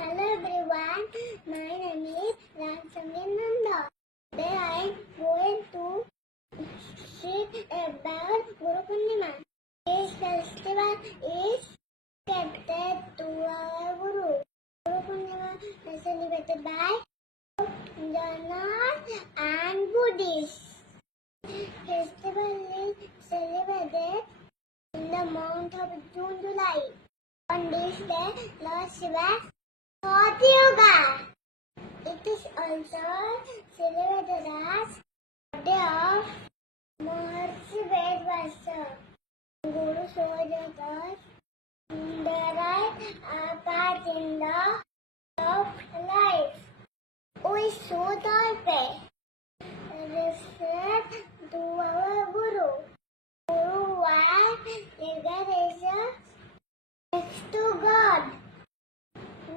Hello everyone, my name is Ramsanginanda. Today I am going to speak about Guru Purnima. This festival is dedicated to our Guru. Guru Purnima is celebrated by Jainas and Buddhists. Festival is celebrated in the month of June, July. On this day, Lord Shiva taught yoga. It is also celebrated as the day of Maharshi Vedvasa. Guru showed us the right path in the of life. We should always respect to our Guru. Guru was regarded next to God.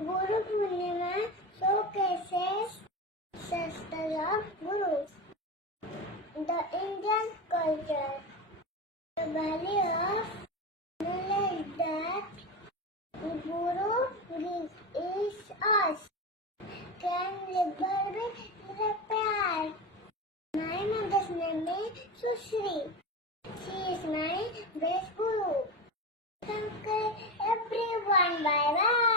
Guru Purnima showcases ancestors of Gurus. The Indian culture, the value of knowledge that Guru gives us can never be repaired. My mother's name is Sushri. She is my best Guru. Thank you everyone. Bye bye.